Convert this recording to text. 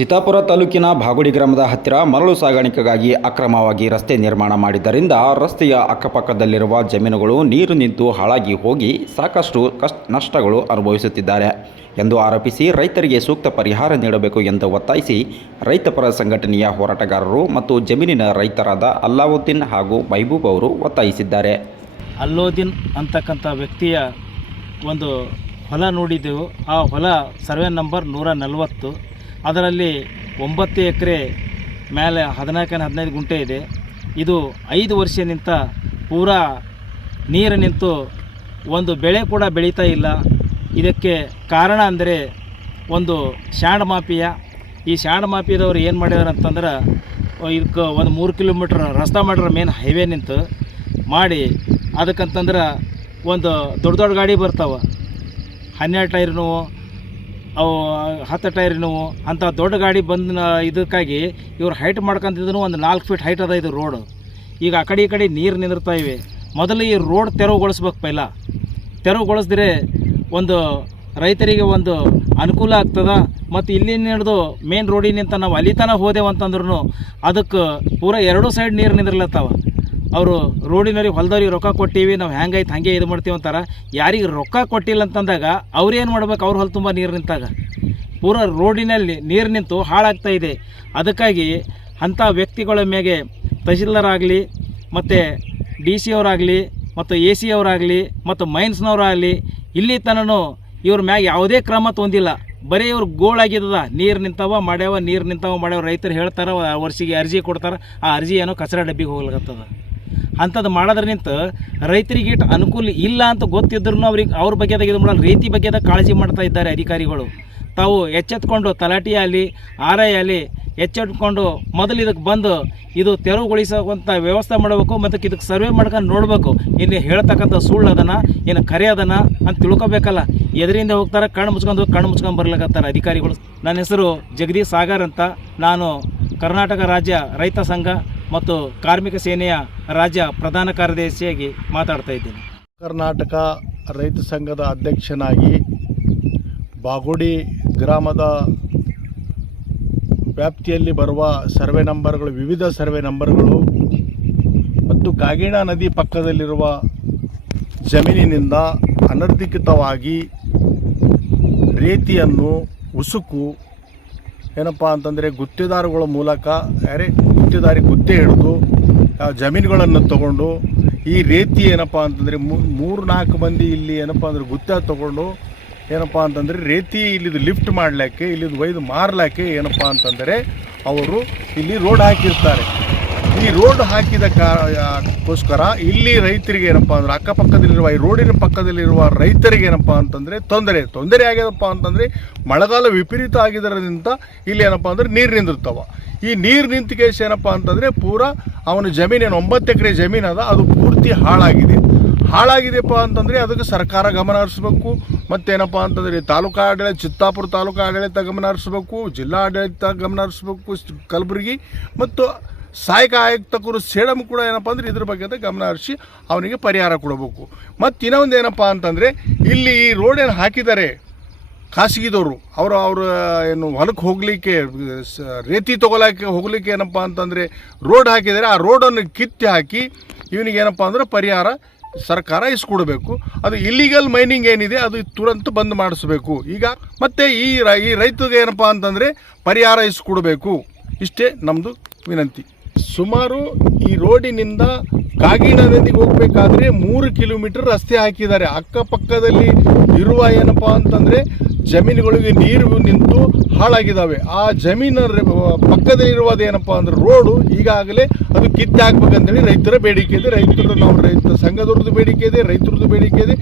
ಚಿತ್ತಾಪುರ ತಾಲೂಕಿನ ಭಾಗುಡಿ ಗ್ರಾಮದ ಹತ್ತಿರ ಮರಳು ಸಾಗಾಣಿಕೆಗಾಗಿ ಅಕ್ರಮವಾಗಿ ರಸ್ತೆ ನಿರ್ಮಾಣ ಮಾಡಿದ್ದರಿಂದ ರಸ್ತೆಯ ಅಕ್ಕಪಕ್ಕದಲ್ಲಿರುವ ಜಮೀನುಗಳು ನೀರು ನಿಂತು ಹಾಳಾಗಿ ಹೋಗಿ ಸಾಕಷ್ಟು ಕಷ್ಟ ನಷ್ಟಗಳು ಅನುಭವಿಸುತ್ತಿದ್ದಾರೆ ಎಂದು ಆರೋಪಿಸಿ ರೈತರಿಗೆ ಸೂಕ್ತ ಪರಿಹಾರ ನೀಡಬೇಕು ಎಂದು ಒತ್ತಾಯಿಸಿ ರೈತಪರ ಸಂಘಟನೆಯ ಹೋರಾಟಗಾರರು ಮತ್ತು ಜಮೀನಿನ ರೈತರಾದ ಅಲ್ಲಾವುದ್ದೀನ್ ಹಾಗೂ ಮೈಬೂಬ್ ಅವರು ಒತ್ತಾಯಿಸಿದ್ದಾರೆ. ಅಲ್ಲೋದಿನ್ ಅಂತಕ್ಕಂಥ ವ್ಯಕ್ತಿಯ ಒಂದು ಹೊಲ ನೋಡಿದ್ದೆವು. ಆ ಹೊಲ ಸರ್ವೆ ನಂಬರ್ ನೂರ ನಲವತ್ತು. ಅದರಲ್ಲಿ ಒಂಬತ್ತು ಎಕರೆ ಮೇಲೆ ಹದಿನಾಲ್ಕನೇ ಹದಿನೈದು ಗುಂಟೆ ಇದೆ. ಇದು ಐದು ವರ್ಷ ನಿಂತ ಪೂರಾ ನೀರು ನಿಂತು ಒಂದು ಬೆಳೆ ಕೂಡ ಬೆಳೀತಾ ಇಲ್ಲ. ಇದಕ್ಕೆ ಕಾರಣ ಅಂದರೆ ಒಂದು ಶಾಂಡ್ ಮಾಫಿಯಾ. ಈ ಶಾಂಡ್ ಮಾಫಿಯಾದವ್ರು ಏನು ಮಾಡಿದಾರೆ ಅಂತಂದ್ರೆ ಇದಕ್ಕೆ ಒಂದು ಮೂರು ಕಿಲೋಮೀಟ್ರ್ ರಸ್ತೆ ಮಾಡಿರೋ ಮೇನ್ ಹೈವೇ ನಿಂತು ಮಾಡಿ, ಅದಕ್ಕಂತಂದ್ರೆ ಒಂದು ದೊಡ್ಡ ದೊಡ್ಡ ಗಾಡಿ ಬರ್ತಾವೆ. ಹನ್ನೆರಡು ಟೈರ್ನು ಅವು ಹತ್ತು ನೋವು ಅಂಥ ದೊಡ್ಡ ಗಾಡಿ ಬಂದ ಇದಕ್ಕಾಗಿ ಇವ್ರು ಹೈಟ್ ಮಾಡ್ಕೊಂತಿದ್ರು ಒಂದು ನಾಲ್ಕು ಫೀಟ್ ಹೈಟ್ ಅದ ಇದು ರೋಡು ಈಗ ಆ ಕಡೆ ಈ ಕಡೆ ನೀರು ನಿಂದಿರ್ತಾ ಇವೆ. ಮೊದಲು ಈ ರೋಡ್ ತೆರವುಗೊಳಿಸ್ಬೇಕು ಪೈಲ. ತೆರವುಗೊಳಿಸಿದ್ರೆ ಒಂದು ರೈತರಿಗೆ ಒಂದು ಅನುಕೂಲ ಆಗ್ತದ, ಮತ್ತು ಇಲ್ಲಿ ಹಿಡಿದು ಮೇನ್ ರೋಡಿನಿಂದ ನಾವು ಅಲ್ಲಿ ತನಕ ಹೋದೆವು ಅಂತಂದ್ರೂ ಅದಕ್ಕೆ ಪೂರ ಎರಡೂ ಸೈಡ್ ನೀರು ನಿಂದಿರ್ಲತ್ತಾವ. ಅವರು ರೋಡಿನವ್ರಿಗೆ ಹೊಲದವ್ರಿಗೆ ರೊಕ್ಕ ಕೊಟ್ಟಿವಿ, ನಾವು ಹೆಂಗೈತೆ ಹಾಗೆ ಇದು ಮಾಡ್ತೀವಿ ಅಂತಾರ. ಯಾರಿಗೆ ರೊಕ್ಕ ಕೊಟ್ಟಿಲ್ಲ ಅಂತಂದಾಗ ಅವ್ರೇನು ಮಾಡ್ಬೇಕು? ಅವ್ರ ಹೊಲ ತುಂಬ ನೀರು ನಿಂತಾಗ. ಪೂರ ರೋಡಿನಲ್ಲಿ ನೀರು ನಿಂತು ಹಾಳಾಗ್ತಾ ಇದೆ. ಅದಕ್ಕಾಗಿ ಅಂಥ ವ್ಯಕ್ತಿಗಳ ಮೇಲೆ ತಹಶೀಲ್ದಾರ್ ಆಗಲಿ ಮತ್ತು ಡಿ ಸಿ ಅವರಾಗಲಿ, ಮತ್ತು ಎ ಸಿ ಅವರಾಗಲಿ, ಮತ್ತು ಮೈನ್ಸ್ನವರಾಗಲಿ ಇಲ್ಲಿ ತನೂ ಇವ್ರ ಮ್ಯಾಗ ಯಾವುದೇ ಕ್ರಮ ತೊಂದಿಲ್ಲ. ಬರೀ ಇವ್ರು ಗೋಳಾಗಿದ್ದದ ನೀರು ನಿಂತಾವ, ಮಾಡ್ಯಾವ, ನೀರು ನಿಂತಾವ, ಮಾಡ್ಯಾವ ರೈತರು ಹೇಳ್ತಾರೆ ವರ್ಷಿಗೆ ಅರ್ಜಿ ಕೊಡ್ತಾರೆ, ಆ ಅರ್ಜಿ ಏನೋ ಕಚರ ಡಬ್ಬಿಗೆ ಹೋಗ್ಲಿಕತ್ತದ ಅಂಥದ್ದು ನಿಂತು ರೈತರಿಗೆ ಅನುಕೂಲ ಇಲ್ಲ ಅಂತ ಗೊತ್ತಿದ್ರು ಅವ್ರಿಗೆ ಅವ್ರ ಬಗ್ಗೆದಾಗ ಇದು ಮಾಡಲ್ಲ, ರೀತಿ ಬಗ್ಗೆದಾಗ ಕಾಳಜಿ ಮಾಡ್ತಾ ಇದ್ದಾರೆ ಅಧಿಕಾರಿಗಳು. ತಾವು ಎಚ್ಚೆತ್ಕೊಂಡು ತಲಾಟಿ ಆಗಲಿ ಆರ್ ಐ ಆಗಲಿ, ಎಚ್ಚೆತ್ಕೊಂಡು ಮೊದಲು ಇದಕ್ಕೆ ಬಂದು ಇದು ತೆರವುಗೊಳಿಸುವಂಥ ವ್ಯವಸ್ಥೆ ಮಾಡಬೇಕು ಮತ್ತು ಇದಕ್ಕೆ ಸರ್ವೆ ಮಾಡ್ಕೊಂಡು ನೋಡಬೇಕು. ಇಲ್ಲಿ ಹೇಳ್ತಕ್ಕಂಥ ಸುಳ್ಳು ಅದನ ಏನು ಕರೆ ಅದನ್ನು ಅಂತ ತಿಳ್ಕೊಬೇಕಲ್ಲ. ಎದರಿಂದ ಹೋಗ್ತಾರೆ, ಕಣ್ಣು ಮುಚ್ಕೊಂಡು ಕಣ್ಣು ಮುಚ್ಕೊಂಡು ಬರ್ಲಿಕ್ಕತ್ತಾರೆ ಅಧಿಕಾರಿಗಳು. ನನ್ನ ಹೆಸರು ಜಗದೀಶ್ ಸಾಗರ್ ಅಂತ. ನಾನು ಕರ್ನಾಟಕ ರಾಜ್ಯ ರೈತ ಸಂಘ ಮತ್ತು ಕಾರ್ಮಿಕ ಸೇನೆಯ ರಾಜ್ಯ ಪ್ರಧಾನ ಕಾರ್ಯದರ್ಶಿಯಾಗಿ ಮಾತಾಡ್ತಾ ಇದ್ದೀನಿ. ಕರ್ನಾಟಕ ರೈತ ಸಂಘದ ಅಧ್ಯಕ್ಷನಾಗಿ ಬಾಗುಡಿ ಗ್ರಾಮದ ವ್ಯಾಪ್ತಿಯಲ್ಲಿ ಬರುವ ಸರ್ವೆ ನಂಬರ್ಗಳು, ವಿವಿಧ ಸರ್ವೆ ನಂಬರ್ಗಳು ಮತ್ತು ಕಾಗಿಣ ನದಿ ಪಕ್ಕದಲ್ಲಿರುವ ಜಮೀನಿನಿಂದ ಅನಧಿಕೃತವಾಗಿ ರೀತಿಯನ್ನು, ಉಸುಕು, ಏನಪ್ಪ ಅಂತಂದರೆ ಗುತ್ತಿದಾರುಗಳ ಮೂಲಕ ಯಾರೇ ಗುತ್ತೇದಾರಿ ಗುತ್ತೆ ಹಿಡಿದು ಜಮೀನುಗಳನ್ನು ತಗೊಂಡು, ಈ ರೀತಿ ಏನಪ್ಪ ಅಂತಂದರೆ ಮೂರು ನಾಲ್ಕು ಮಂದಿ ಇಲ್ಲಿ ಏನಪ್ಪ ಅಂದ್ರೆ ಗುತ್ತೆ ತಗೊಂಡು, ಏನಪ್ಪ ಅಂತಂದರೆ ರೇತಿ ಇಲ್ಲಿದು ಲಿಫ್ಟ್ ಮಾಡಲಿಕ್ಕೆ, ಇಲ್ಲಿದು ಒಯ್ದು ಮಾರ್ಲಿಕ್ಕೆ ಏನಪ್ಪ ಅಂತಂದರೆ ಅವರು ಇಲ್ಲಿ ರೋಡ್ ಹಾಕಿರ್ತಾರೆ. ಈ ರೋಡ್ ಹಾಕಿದ ಕಾರಣಕ್ಕೋಸ್ಕರ ಇಲ್ಲಿ ರೈತರಿಗೆ ಏನಪ್ಪ ಅಂದ್ರೆ ಅಕ್ಕಪಕ್ಕದಲ್ಲಿರುವ, ಈ ರೋಡಿನ ಪಕ್ಕದಲ್ಲಿರುವ ರೈತರಿಗೆ ಏನಪ್ಪ ಅಂತಂದರೆ ತೊಂದರೆ ತೊಂದರೆ ಆಗ್ಯದಪ್ಪ ಅಂತಂದರೆ ಮಳೆಗಾಲ ವಿಪರೀತ ಆಗಿದ್ದರಿಂದ ಇಲ್ಲಿ ಏನಪ್ಪ ಅಂದ್ರೆ ನೀರು ನಿಂದಿರ್ತಾವ. ಈ ನೀರು ನಿಂತ ಕೇಸ್ ಏನಪ್ಪ ಅಂತಂದರೆ ಪೂರ ಅವನ ಜಮೀನೇನು ಒಂಬತ್ತು ಎಕರೆ ಜಮೀನು ಅದ, ಅದು ಪೂರ್ತಿ ಹಾಳಾಗಿದೆ. ಹಾಳಾಗಿದೆಪ್ಪ ಅಂತಂದರೆ ಅದಕ್ಕೆ ಸರ್ಕಾರ ಗಮನ ಹರಿಸ್ಬೇಕು. ಮತ್ತೇನಪ್ಪ ಅಂತಂದರೆ ತಾಲೂಕು ಆಡಳಿತ, ಚಿತ್ತಾಪುರ ತಾಲೂಕಾ ಆಡಳಿತ ಗಮನ ಹರಿಸ್ಬೇಕು, ಜಿಲ್ಲಾ ಆಡಳಿತ ಗಮನ ಹರಿಸ್ಬೇಕು ಕಲಬುರಗಿ. ಮತ್ತು ಸಹಾಯಕ ಆಯುಕ್ತಕರು ಸೇಡಮ್ ಕೂಡ ಏನಪ್ಪ ಅಂದರೆ ಇದ್ರ ಬಗ್ಗೆ ಗಮನ ಹರಿಸಿ ಅವನಿಗೆ ಪರಿಹಾರ ಕೊಡಬೇಕು. ಮತ್ತು ಇನ್ನೊಂದು ಏನಪ್ಪ ಅಂತಂದರೆ ಇಲ್ಲಿ ಈ ರೋಡ್ ಏನು ಹಾಕಿದ್ದಾರೆ. ಖಾಸಗಿದವರು, ಅವರು ಅವರು, ಏನು ಹೊಲಕ್ಕೆ ಹೋಗಲಿಕ್ಕೆ ರೇತಿ ತೊಗೊಳಕ್ಕೆ ಹೋಗಲಿಕ್ಕೆ ಏನಪ್ಪ ಅಂತಂದರೆ ರೋಡ್ ಹಾಕಿದರೆ ಆ ರೋಡನ್ನು ಕಿತ್ತಿ ಹಾಕಿ ಇವನಿಗೆ ಏನಪ್ಪ ಅಂದ್ರೆ ಪರಿಹಾರ ಸರ್ಕಾರ ಇಸ್ಕೊಡಬೇಕು. ಅದು ಇಲ್ಲಿಗಲ್ ಮೈನಿಂಗ್ ಏನಿದೆ, ಅದು ತುರಂತ ಬಂದ್ ಮಾಡಿಸ್ಬೇಕು. ಈಗ ಮತ್ತೆ ಈ ಈ ರೈತಗೆ ಏನಪ್ಪ ಅಂತಂದರೆ ಪರಿಹಾರ ಇಸ್ಕೊಡಬೇಕು. ಇಷ್ಟೇ ನಮ್ಮದು ವಿನಂತಿ. ಸುಮಾರು ಈ ರೋಡಿನಿಂದ ಕಾಗಿಣ ನದಿಗೆ ಹೋಗಬೇಕಾದ್ರೆ ಮೂರು ಕಿಲೋಮೀಟರ್ ರಸ್ತೆ ಹಾಕಿದ್ದಾರೆ. ಅಕ್ಕಪಕ್ಕದಲ್ಲಿ ಇರುವ ಏನಪ್ಪ ಅಂತಂದರೆ ಜಮೀನುಗಳಿಗೆ ನೀರು ನಿಂತು ಹಾಳಾಗಿದ್ದಾವೆ. ಆ ಜಮೀನ ಪಕ್ಕದಲ್ಲಿ ಏನಪ್ಪ ಅಂದ್ರೆ ರೋಡು. ಈಗಾಗಲೇ ಅದು ಕಿತ್ತಾಕ್ಬೇಕಂತೇಳಿ ರೈತರ ಬೇಡಿಕೆ ಇದೆ. ರೈತರ ನಾವು ರೈತ ಸಂಘದವ್ರದ್ದು ಬೇಡಿಕೆ ಇದೆ, ರೈತರದ್ದು ಬೇಡಿಕೆ ಇದೆ.